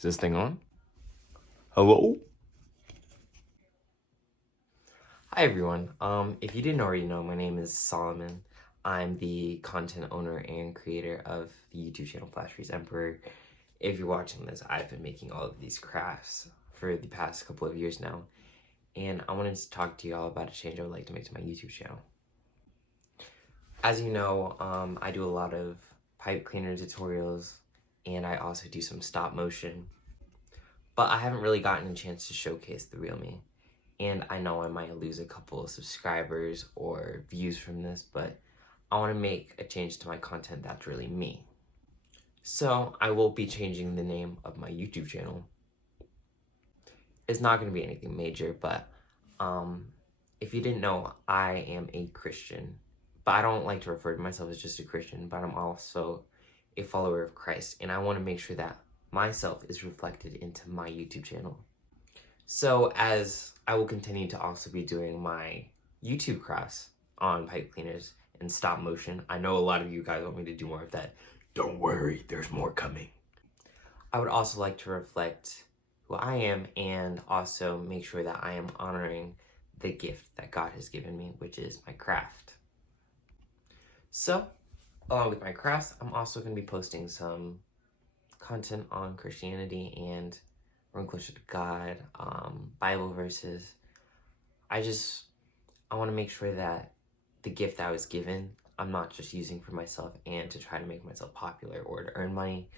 Is this thing on? Hello? Hi everyone. If you didn't already know, my name is Solomon. I'm the content owner and creator of the YouTube channel Flash Freeze Emperor. If you're watching this, I've been making all of these crafts for the past couple of years now, and I wanted to talk to you all about a change I would like to make to my YouTube channel. As you know, I do a lot of pipe cleaner tutorials, and I also do some stop motion, but I haven't really gotten a chance to showcase the real me. And I know I might lose a couple of subscribers or views from this, but I want to make a change to my content that's really me. So I will be changing the name of my YouTube channel. It's not going to be anything major, but if you didn't know, I am a Christian. But I don't like to refer to myself as just a Christian, but I'm also a follower of Christ. And I want to make sure that myself is reflected into my YouTube channel. So as I will continue to also be doing my YouTube crafts on pipe cleaners and stop motion. I know a lot of you guys want me to do more of that. Don't worry, there's more coming. I would also like to reflect who I am and also make sure that I am honoring the gift that God has given me, which is my craft. So, along with my crafts, I'm also going to be posting some content on Christianity and growing closer to God, Bible verses. I want to make sure that the gift I was given, I'm not just using for myself and to try to make myself popular or to earn money,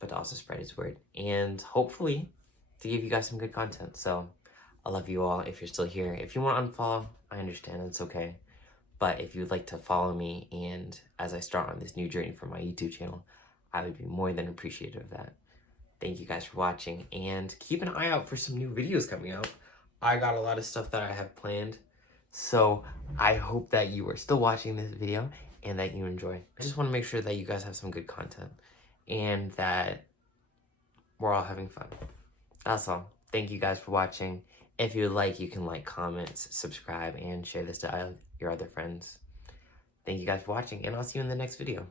but to also spread His word and hopefully to give you guys some good content. So I love you all. If you're still here, if you want to unfollow, I understand, it's okay. But if you'd like to follow me, and as I start on this new journey for my YouTube channel, I would be more than appreciative of that. Thank you guys for watching, and keep an eye out for some new videos coming out. I got a lot of stuff that I have planned, so I hope that you are still watching this video and that you enjoy. I just want to make sure that you guys have some good content and that we're all having fun. That's all. Thank you guys for watching. If you like, you can like, comment, subscribe, and share this to your other friends. Thank you guys for watching, and I'll see you in the next video.